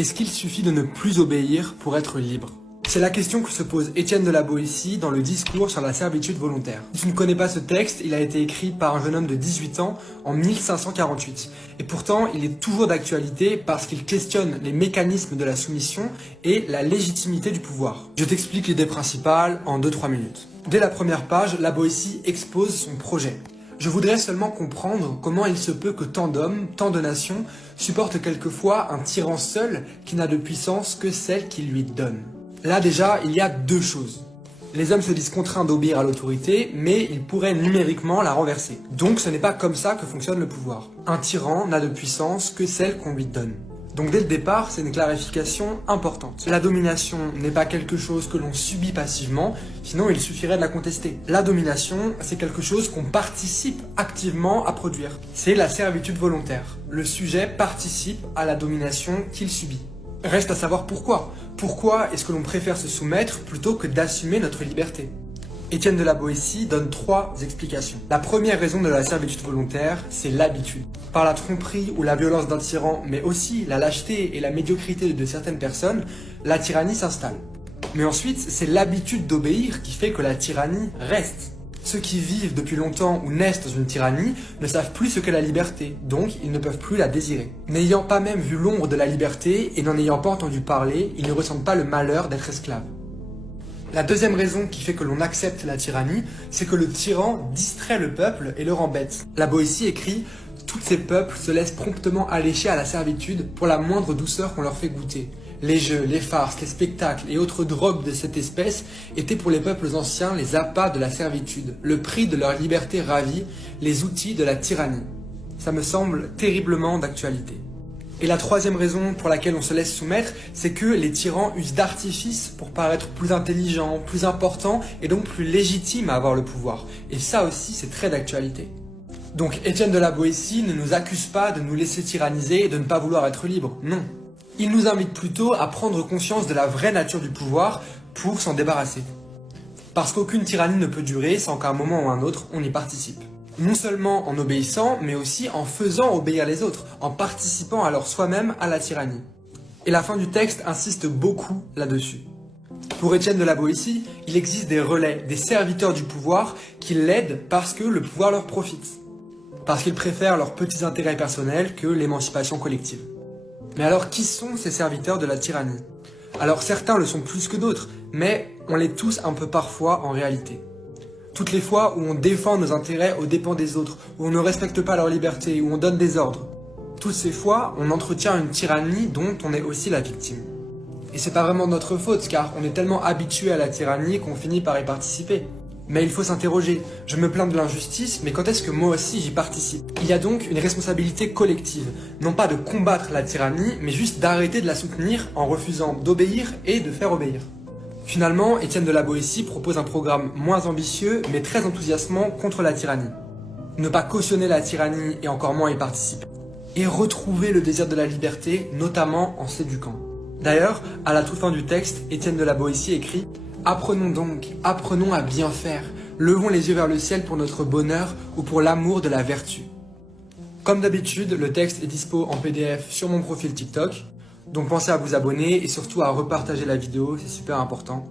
Est-ce qu'il suffit de ne plus obéir pour être libre? C'est la question que se pose Étienne de la Boétie dans le discours sur la servitude volontaire. Si tu ne connais pas ce texte, il a été écrit par un jeune homme de 18 ans en 1548. Et pourtant, il est toujours d'actualité parce qu'il questionne les mécanismes de la soumission et la légitimité du pouvoir. Je t'explique l'idée principale en 2-3 minutes. Dès la première page, la Boétie expose son projet. Je voudrais seulement comprendre comment il se peut que tant d'hommes, tant de nations, supportent quelquefois un tyran seul qui n'a de puissance que celle qu'il lui donne. Là déjà, il y a deux choses. Les hommes se disent contraints d'obéir à l'autorité, mais ils pourraient numériquement la renverser. Donc ce n'est pas comme ça que fonctionne le pouvoir. Un tyran n'a de puissance que celle qu'on lui donne. Donc dès le départ, c'est une clarification importante. La domination n'est pas quelque chose que l'on subit passivement, sinon il suffirait de la contester. La domination, c'est quelque chose qu'on participe activement à produire. C'est la servitude volontaire. Le sujet participe à la domination qu'il subit. Reste à savoir pourquoi. Pourquoi est-ce que l'on préfère se soumettre plutôt que d'assumer notre liberté? Étienne de la Boétie donne 3 explications. La première raison de la servitude volontaire, c'est l'habitude. Par la tromperie ou la violence d'un tyran, mais aussi la lâcheté et la médiocrité de certaines personnes, la tyrannie s'installe. Mais ensuite, c'est l'habitude d'obéir qui fait que la tyrannie reste. Ceux qui vivent depuis longtemps ou naissent dans une tyrannie ne savent plus ce qu'est la liberté, donc ils ne peuvent plus la désirer. N'ayant pas même vu l'ombre de la liberté et n'en ayant pas entendu parler, ils ne ressentent pas le malheur d'être esclaves. La deuxième raison qui fait que l'on accepte la tyrannie, c'est que le tyran distrait le peuple et le rend bête. La Boétie écrit « Tous ces peuples se laissent promptement allécher à la servitude pour la moindre douceur qu'on leur fait goûter. Les jeux, les farces, les spectacles et autres drogues de cette espèce étaient pour les peuples anciens les appâts de la servitude, le prix de leur liberté ravie, les outils de la tyrannie. » Ça me semble terriblement d'actualité. Et la troisième raison pour laquelle on se laisse soumettre, c'est que les tyrans usent d'artifices pour paraître plus intelligents, plus importants et donc plus légitimes à avoir le pouvoir. Et ça aussi, c'est très d'actualité. Donc Étienne de la Boétie ne nous accuse pas de nous laisser tyranniser et de ne pas vouloir être libre, non. Il nous invite plutôt à prendre conscience de la vraie nature du pouvoir pour s'en débarrasser. Parce qu'aucune tyrannie ne peut durer sans qu'à un moment ou un autre, on y participe. Non seulement en obéissant, mais aussi en faisant obéir les autres, en participant alors soi-même à la tyrannie. Et la fin du texte insiste beaucoup là-dessus. Pour Étienne de la Boétie, il existe des relais, des serviteurs du pouvoir qui l'aident parce que le pouvoir leur profite. Parce qu'ils préfèrent leurs petits intérêts personnels que l'émancipation collective. Mais alors qui sont ces serviteurs de la tyrannie? Alors certains le sont plus que d'autres, mais on l'est tous un peu parfois en réalité. Toutes les fois où on défend nos intérêts aux dépens des autres, où on ne respecte pas leur liberté, où on donne des ordres. Toutes ces fois, on entretient une tyrannie dont on est aussi la victime. Et c'est pas vraiment notre faute, car on est tellement habitué à la tyrannie qu'on finit par y participer. Mais il faut s'interroger, je me plains de l'injustice, mais quand est-ce que moi aussi j'y participe? Il y a donc une responsabilité collective, non pas de combattre la tyrannie, mais juste d'arrêter de la soutenir en refusant d'obéir et de faire obéir. Finalement, Étienne de la Boétie propose un programme moins ambitieux, mais très enthousiasmant contre la tyrannie. Ne pas cautionner la tyrannie et encore moins y participer. Et retrouver le désir de la liberté, notamment en s'éduquant. D'ailleurs, à la toute fin du texte, Étienne de la Boétie écrit « Apprenons donc, apprenons à bien faire, levons les yeux vers le ciel pour notre bonheur ou pour l'amour de la vertu. » Comme d'habitude, le texte est dispo en PDF sur mon profil TikTok. Donc pensez à vous abonner et surtout à repartager la vidéo, c'est super important.